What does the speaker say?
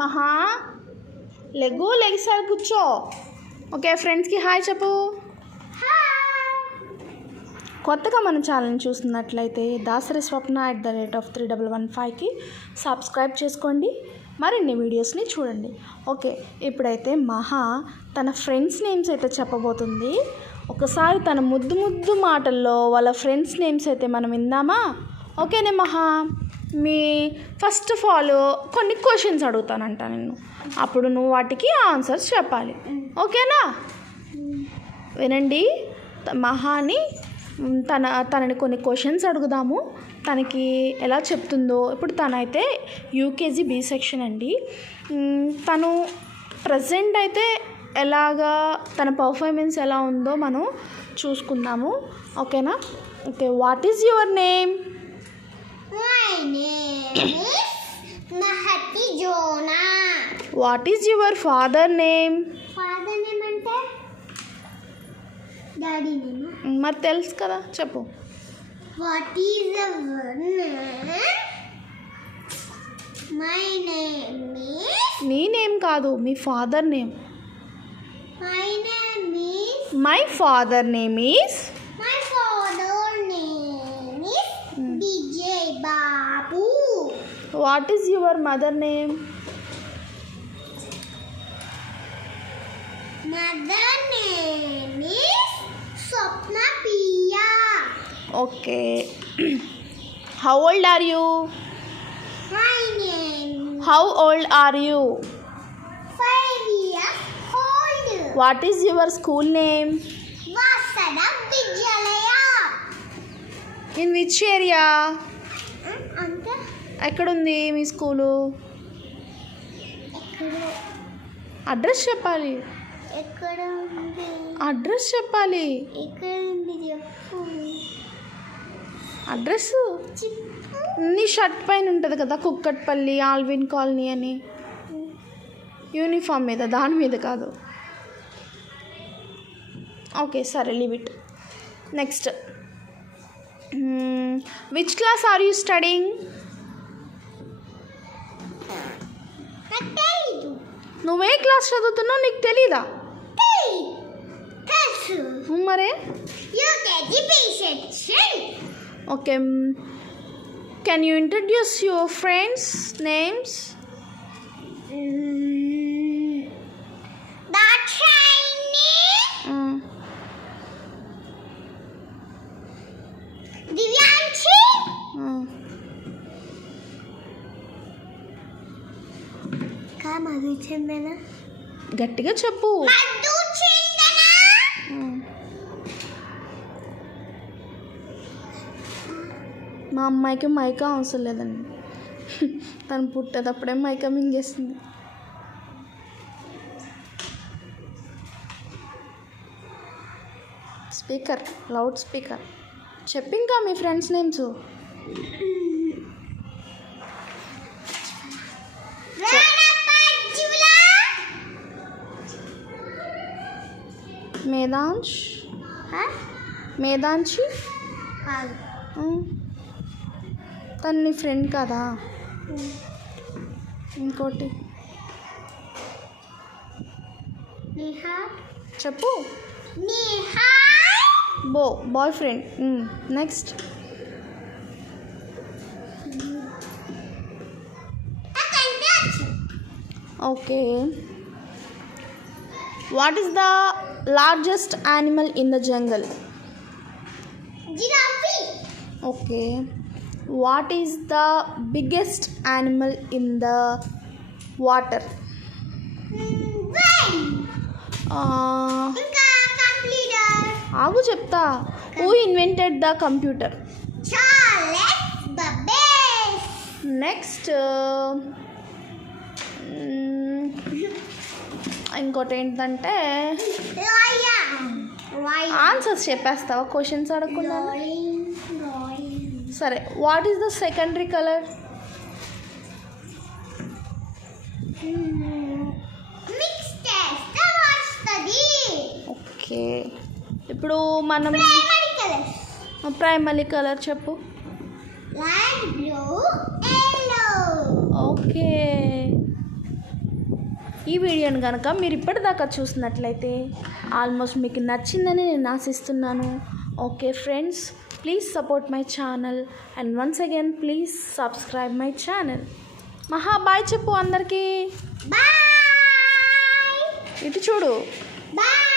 మహా లెగిసారి కూర్చో. ఓకే, ఫ్రెండ్స్కి హాయ్ చెప్పు. కొత్తగా మన ఛానల్ని చూస్తున్నట్లయితే దాసరి స్వప్న @31115కి సబ్స్క్రైబ్ చేసుకోండి, మరిన్ని వీడియోస్ని చూడండి. ఓకే, ఇప్పుడైతే మహా తన ఫ్రెండ్స్ నేమ్స్ అయితే చెప్పబోతుంది. ఒకసారి తన ముద్దు మాటల్లో వాళ్ళ ఫ్రెండ్స్ నేమ్స్ అయితే మనం విందామా? ఓకేనే మహా, మీ ఫస్ట్ ఆఫ్ ఆల్ కొన్ని క్వశ్చన్స్ అడుగుతానంట నేను, అప్పుడు నువ్వు వాటికి ఆన్సర్స్ చెప్పాలి. ఓకేనా? వినండి, మహాని తనని కొన్ని క్వశ్చన్స్ అడుగుదాము, తనకి ఎలా చెప్తుందో. ఇప్పుడు తనైతే యూకేజీ బి సెక్షన్ అండి. తను ప్రజెంట్ అయితే ఎలాగా తన పర్ఫార్మెన్స్ ఎలా ఉందో మనం చూసుకుందాము. ఓకేనా? Okay, what is your name? My name is Mahati Jona. What is your father name? Father name అంటే డాడీ నేమ్. మరి తెలుసు కదా, చెప్పు. What is your name? My name is. నీ నేమ్ కాదు, మీ father name. My name is. My father name is. My father name is DJ Babu. What is your mother name? Mother name is Swapna Priya. Okay. How old are you? My name. How old are you? 5 years old. What is your school name? Vasada Vidyalaya. In which area? అంటే ఎక్కడుంది మీ school? Address చెప్పాలి. ఎక్కడ ఉంది? Address చెప్పాలి. ఎక్కడ ఉంది చెప్పు. Address నీ షర్ట్ పైన ఉంటుంది కదా, కుక్కట్పల్లి ఆల్విన్ కాలనీ అని. యూనిఫామ్ మీద, దాని మీద కాదు. ఓకే, సరే, leave it. Next, which class are you studying? నాకు తెలీదు. నువ్వే క్లాస్ చదువుతున్నావు, నీకు తెలీదా? తెలుసు. మరే UKG B section. Okay, can you introduce your friends names? Dakshayini, Divyanshi, Madhuchandana. గట్టిగా చెప్పు. మధుచందన. మా అమ్మాయికి మైకా అవసరం లేదండి, తను పుట్టేటప్పుడే మైకా మింగేస్తుంది. Speaker, loud speaker. చెప్పు ఇంకా మీ ఫ్రెండ్స్ నేమ్స్. మేధాంశ్, మేధాంశి. తను నీ ఫ్రెండ్ కదా. ఇంకోటి చెప్పు. Boy friend. Next, okay, what is the largest animal in the jungle? Giraffe. Okay, what is the biggest animal in the water? ఆగు చెప్తా. Who invented the computer? Charles Babbage. Next, ఇంకోటి ఏంటంటే answers చెప్పేస్తావా questions అడగకుండా? సరే, what is the secondary colour? Okay, ఇప్పుడు మనం primary colour చెప్పు. Light blue, yellow. Okay, ఈ వీడియోని కనుక మీరు ఇప్పటిదాకా చూసినట్లయితే ఆల్మోస్ట్ మీకు నచ్చిందని నేను ఆశిస్తున్నాను. Okay friends, please support my channel and once again please subscribe my channel. మహా బాయ్ చెప్పు అందరికీ. బాయ్. ఇటు చూడు. బాయ్.